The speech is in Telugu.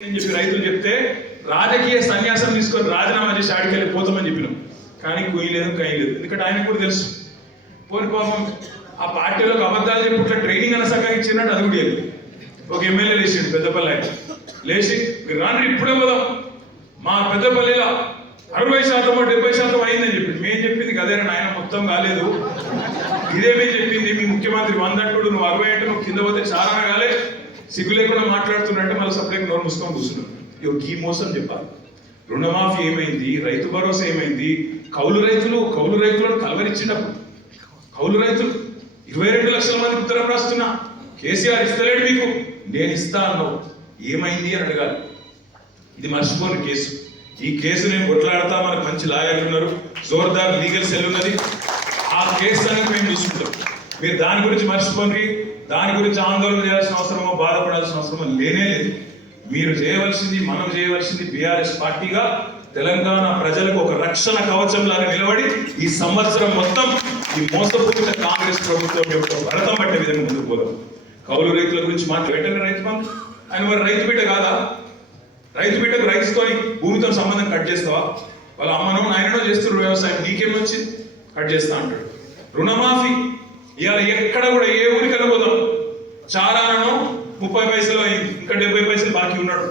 అని చెప్పి రైతులు చెప్తే రాజకీయ సన్యాసం తీసుకొని రాజీనామా చేసి ఆడికి వెళ్ళిపోతామని చెప్పినాం. కానీ కుయ్యలేదు కయ్యలేదు. ఎందుకంటే ఆయనకు కూడా తెలుసు పోని పాపం ఆ పార్టీలోకి అబద్ధాలు చెప్పుట్లా ట్రైనింగ్ అన్న సగం ఇచ్చినట్టు అది కూడా లేదు. ఒక ఎమ్మెల్యే లేచిండు పెద్దపల్లి ఆయన లేచి మీరు రాను ఇప్పుడే పోదాం మా పెద్దపల్లిలో 60% 70% అయిందని చెప్పింది. మేము చెప్పింది కదేనా ఆయన మొత్తం కాలేదు ఇదేమే చెప్పింది మీ ముఖ్యమంత్రి 100 అంటాడు నువ్వు 60 అంటే నువ్వు కింద పోతే చాలా కాలే సిగ్గు లేకుండా మాట్లాడుతున్నట్టే మళ్ళీ సపరేట్ నోరు మూసుకొని కూర్చున్నాం. ఈ మోసం చెప్పాలి. రుణమాఫీ ఏమైంది, రైతు భరోసా ఏమైంది, కౌలు రైతులను కలవరిచ్చినప్పుడు కౌలు రైతులు 22 లక్షల మంది ఉత్తరం రాస్తున్నా కేసీఆర్ ఇస్తలేడు మీకు నేను ఇస్తా అన్నావు ఏమైంది అని అడగాలి. ఇది మర్చిపోని కేసు. ఈ కేసు నేను కొట్లాడతా మనకు మంచి లాయర్లు ఉన్నారు, జోర్దార్ లీగల్ సెల్ ఉన్నది. ఆ కేసు అనేది మేము చూసుకుంటాం. మీరు దాని గురించి మర్చిపోండి, దాని గురించి ఆందోళన చేయాల్సిన అవసరమో బాధపడాల్సిన అవసరమో లేనే లేదు. మీరు చేయవలసింది మనం చేయవలసింది బీఆర్ఎస్ పార్టీగా తెలంగాణ ప్రజలకు ఒక రక్షణ కవచం లాగా నిలబడి ఈ సంవత్సరం మొత్తం ఈ మోసపూరిత కాంగ్రెస్ ప్రభుత్వం యొక్క భరతం పట్టే విధంగా ముందుకు పోదాం. కౌలు రైతుల గురించి మాట్లాడటం రైతు బంధు ఆయన వారు రైతు బిడ్డ కాదా? రైతు బిడ్డకు రైతుతో భూమితో సంబంధం కట్ చేస్తావా? వాళ్ళ అమ్మనో నాయనో చేస్తున్నారు వ్యవసాయం, నీకేమొచ్చింది కట్ చేస్తా అంటాడు. రుణమాఫీ ఇవాళ ఎక్కడ కూడా ఏ ఊరికి వెళ్ళబోదాం చాలానో 30 పైసలు అయింది, ఇంకా 70 పైసలు బాకీ ఉన్నాడు.